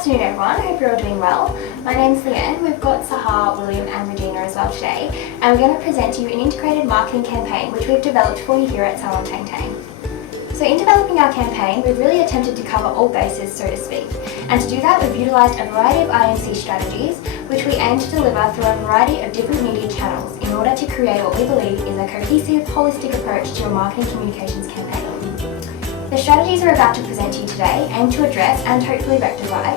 Good afternoon everyone, I hope you're all doing well. My name's Leanne, we've got Sahar, William and Regina as well today, and we're going to present to you an integrated marketing campaign which we've developed for you here at Salon Tang Tang. So in developing our campaign, we've really attempted to cover all bases, so to speak, and to do that we've utilised a variety of INC strategies which we aim to deliver through a variety of different media channels in order to create what we believe is a cohesive, holistic approach to your marketing communications campaign. The strategies we're about to present to you today aim to address and hopefully rectify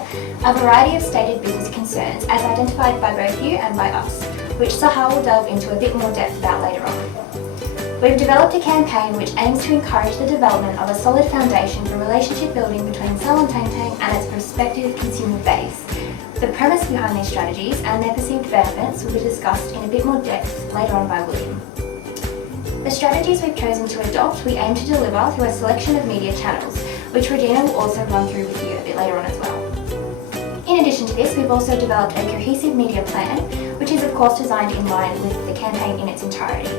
a variety of stated business concerns as identified by both you and by us, which Sahar will delve into a bit more depth about later on. We've developed a campaign which aims to encourage the development of a solid foundation for relationship building between Salon Tang Tang and its prospective consumer base. The premise behind these strategies and their perceived benefits will be discussed in a bit more depth later on by William. The strategies we've chosen to adopt we aim to deliver through a selection of media channels, which Regina will also run through with you a bit later on as well. In addition to this, we've also developed a cohesive media plan, which is of course designed in line with the campaign in its entirety.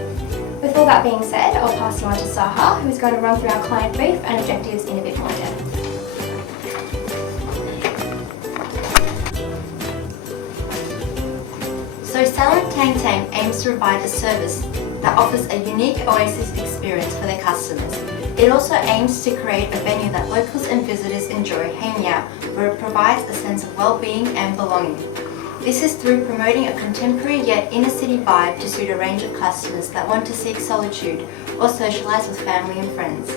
With all that being said, I'll pass you on to Sahar, who is going to run through our client brief and objectives in a bit more depth. So Salon Tang Tang aims to provide a service that offers a unique oasis experience for their customers. It also aims to create a venue that locals and visitors enjoy hanging out, where it provides a sense of well-being and belonging. This is through promoting a contemporary yet inner-city vibe to suit a range of customers that want to seek solitude or socialise with family and friends.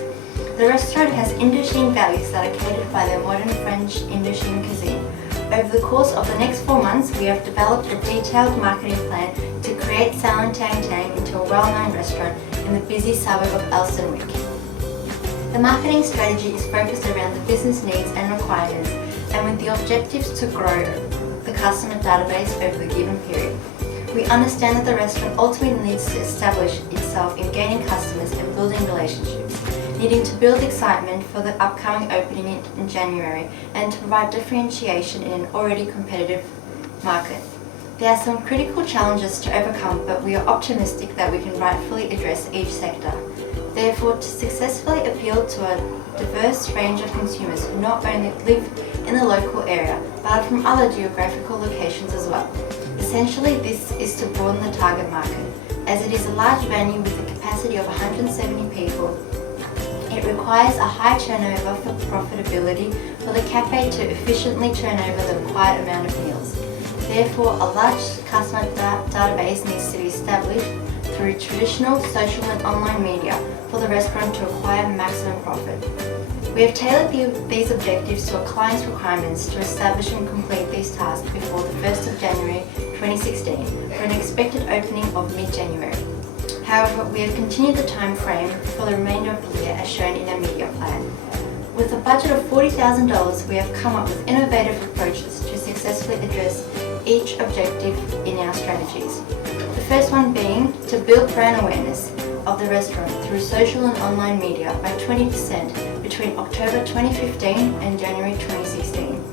The restaurant has Indochine values that are catered by their modern French Indochine cuisine. Over the course of the next 4 months, we have developed a detailed marketing plan to create Salon Tang Tang into a well-known restaurant in the busy suburb of Elsternwick. The marketing strategy is focused around the business needs and requirements, and with the objectives to grow the customer database over the given period. We understand that the restaurant ultimately needs to establish itself in gaining customers and building relationships, needing to build excitement for the upcoming opening in January and to provide differentiation in an already competitive market. There are some critical challenges to overcome, but we are optimistic that we can rightfully address each sector. Therefore, to successfully appeal to a diverse range of consumers who not only live in the local area, but from other geographical locations as well. Essentially, this is to broaden the target market. As it is a large venue with a capacity of 170 people, it requires a high turnover for profitability for the cafe to efficiently turn over the required amount of meals. Therefore, a large customer database needs to be established through traditional social and online media for the restaurant to acquire maximum profit. We have tailored these objectives to a client's requirements to establish and complete these tasks before the 1st of January 2016 for an expected opening of mid-January. However, we have continued the time frame for the remainder of the year as shown in our media plan. With a budget of $40,000, we have come up with innovative approaches to successfully address each objective in our strategies. The first one being to build brand awareness of the restaurant through social and online media by 20% between October 2015 and January 2016.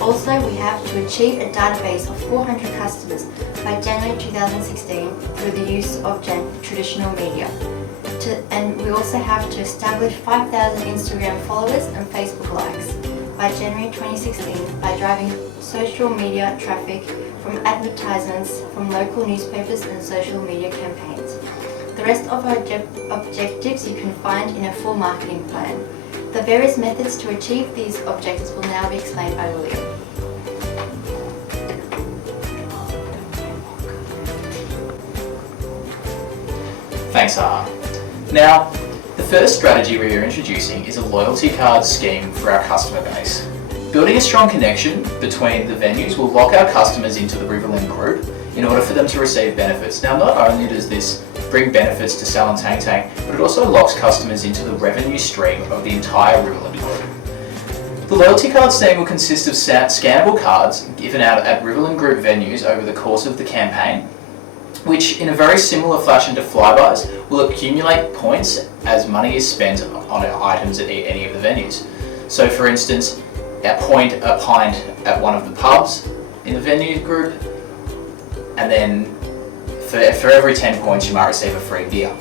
Also, we have to achieve a database of 400 customers by January 2016 through the use of traditional media. And we also have to establish 5,000 Instagram followers and Facebook likes by January 2016 by driving social media traffic from advertisements from local newspapers and social media campaigns. The rest of our objectives you can find in a full marketing plan. The various methods to achieve these objectives will now be explained by William. Thanks, Sahar. Now, the first strategy we are introducing is a loyalty card scheme for our customer base. Building a strong connection between the venues will lock our customers into the Riverland Group in order for them to receive benefits. Now, not only does this bring benefits to Salon Tang Tang, but it also locks customers into the revenue stream of the entire Riverland Group. The loyalty card scheme will consist of scannable cards given out at Riverland Group venues over the course of the campaign, which in a very similar fashion to Flybuys will accumulate points as money is spent on items at any of the venues. So for instance, a pint at one of the pubs in the venue group, and then for every 10 points you might receive a free beer.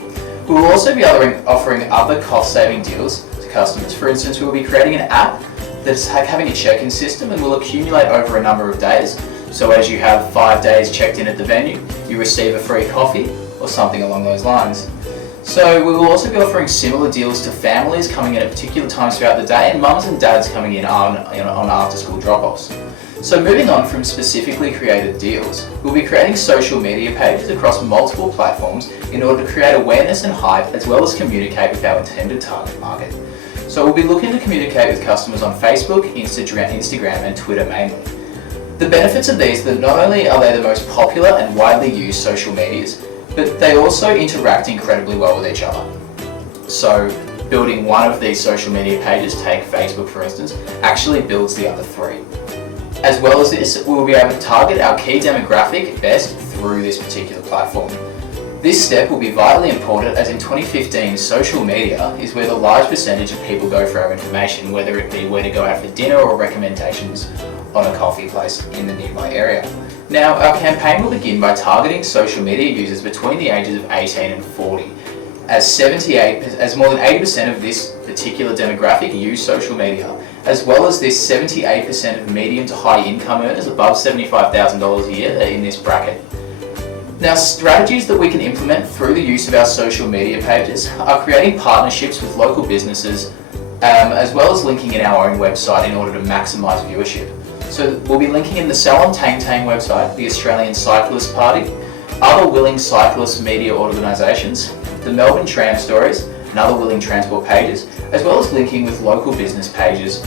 We will also be offering other cost-saving deals to customers. For instance, we will be creating an app that's having a check-in system and will accumulate over a number of days. So as you have 5 days checked in at the venue, you receive a free coffee or something along those lines. So we will also be offering similar deals to families coming in at particular times throughout the day and mums and dads coming in on after-school drop-offs. So moving on from specifically created deals, we'll be creating social media pages across multiple platforms in order to create awareness and hype as well as communicate with our intended target market. So we'll be looking to communicate with customers on Facebook, Instagram and Twitter mainly. The benefits of these are that not only are they the most popular and widely used social medias, but they also interact incredibly well with each other. So building one of these social media pages, take Facebook for instance, actually builds the other three. As well as this, we'll be able to target our key demographic best through this particular platform. This step will be vitally important as in 2015 social media is where the large percentage of people go for our information, whether it be where to go out for dinner or recommendations on a coffee place in the nearby area. Now, our campaign will begin by targeting social media users between the ages of 18 and 40, as more than 80% of this particular demographic use social media, as well as this 78% of medium to high income earners above $75,000 a year are in this bracket. Now, strategies that we can implement through the use of our social media pages are creating partnerships with local businesses, as well as linking in our own website in order to maximise viewership. So we'll be linking in the Salon Tang Tang website, the Australian Cyclist Party, other willing cyclist media organisations, the Melbourne Tram Stories, and other willing transport pages, as well as linking with local business pages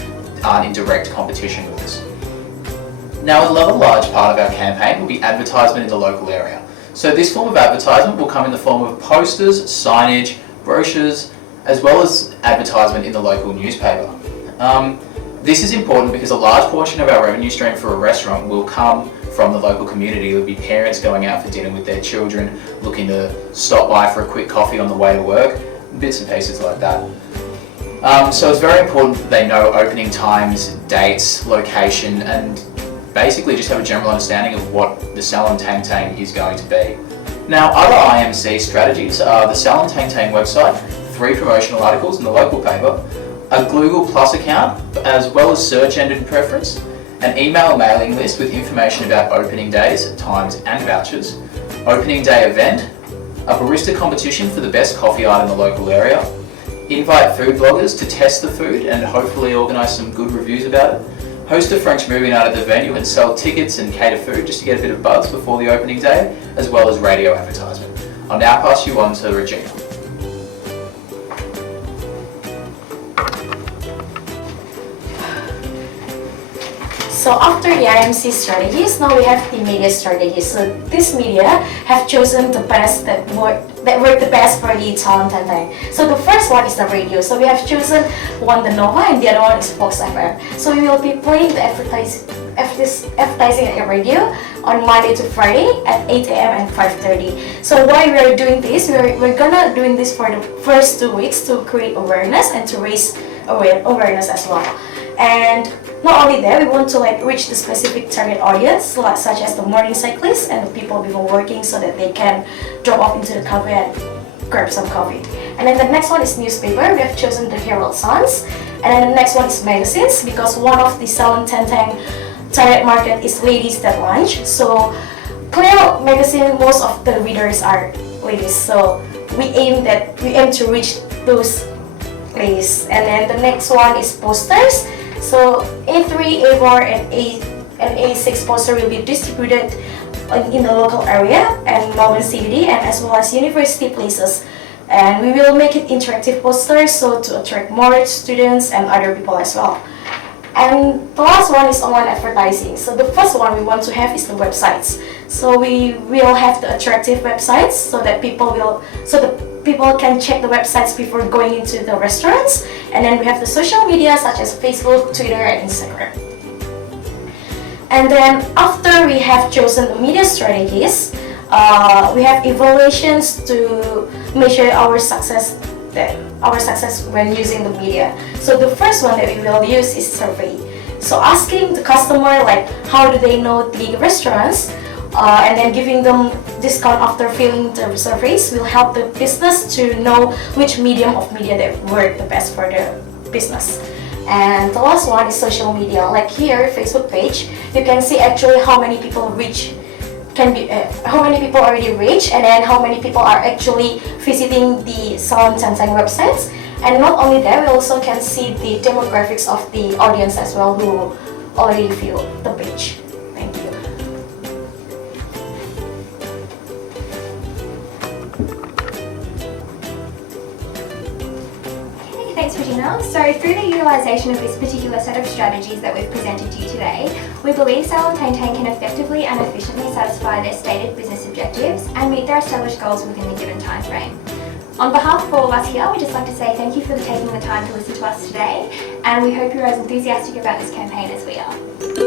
in direct competition with us. Now, another large part of our campaign will be advertisement in the local area. So this form of advertisement will come in the form of posters, signage, brochures, as well as advertisement in the local newspaper. This is important because a large portion of our revenue stream for a restaurant will come from the local community. There'll be parents going out for dinner with their children, looking to stop by for a quick coffee on the way to work, bits and pieces like that. So it's very important that they know opening times, dates, location, and basically just have a general understanding of what the Salon Tang Tang is going to be. Now, other IMC strategies are the Salon Tang Tang website, 3 promotional articles in the local paper, a Google Plus account, as well as search engine preference, an email mailing list with information about opening days, times and vouchers, opening day event, a barista competition for the best coffee art in the local area, invite food bloggers to test the food and hopefully organise some good reviews about it, host a French movie night at the venue and sell tickets and cater food just to get a bit of buzz before the opening day, as well as radio advertisement. I'll now pass you on to Regina. So after the IMC strategies, now we have the media strategies. So this media have chosen the best that work the best for the Salon Tang Tang. So the first one is the radio. So we have chosen one the Nova and the other one is Fox FM. So we will be playing the advertising at the radio on Monday to Friday at 8 a.m. and 5:30. So why we are doing this? We're gonna doing this for the first 2 weeks to create awareness and to raise awareness as well. And not only that, we want to reach the specific target audience, such as the morning cyclists and the people before working, so that they can drop off into the cafe and grab some coffee. And then the next one is newspaper. We have chosen the Herald Suns. And then the next one is magazines, because one of the Salon Tang Tang target market is ladies that lunch. So Cleo magazine, most of the readers are ladies. So we aim to reach those ladies. And then the next one is posters. So A3, A4, and A6 poster will be distributed in the local area and Melbourne CBD, and as well as university places. And we will make it interactive posters, so to attract more students and other people as well. And the last one is online advertising. So the first one we want to have is the websites. So we will have the attractive websites so that people can check the websites before going into the restaurants. And then we have the social media such as Facebook, Twitter, and Instagram. And then after we have chosen the media strategies, we have evaluations to measure our success when using the media. So the first one that we will use is survey. So asking the customer how do they know the restaurants, and then giving them discount after filling the surveys will help the business to know which medium of media that work the best for the business. And the last one is social media. Like here, Facebook page, you can see actually how many people how many people already reach, and then how many people are actually visiting the Salon Tenteng websites. And not only that, we also can see the demographics of the audience as well who already view the page. Thank you. Okay, thanks Regina. So through the utilisation of this particular set of strategies that we've presented to you today, we believe Salon Tenteng can effectively and efficiently satisfy their stated business objectives and meet their established goals within the given time frame. On behalf of all of us here, we'd just like to say thank you for taking the time to listen to us today, and we hope you're as enthusiastic about this campaign as we are.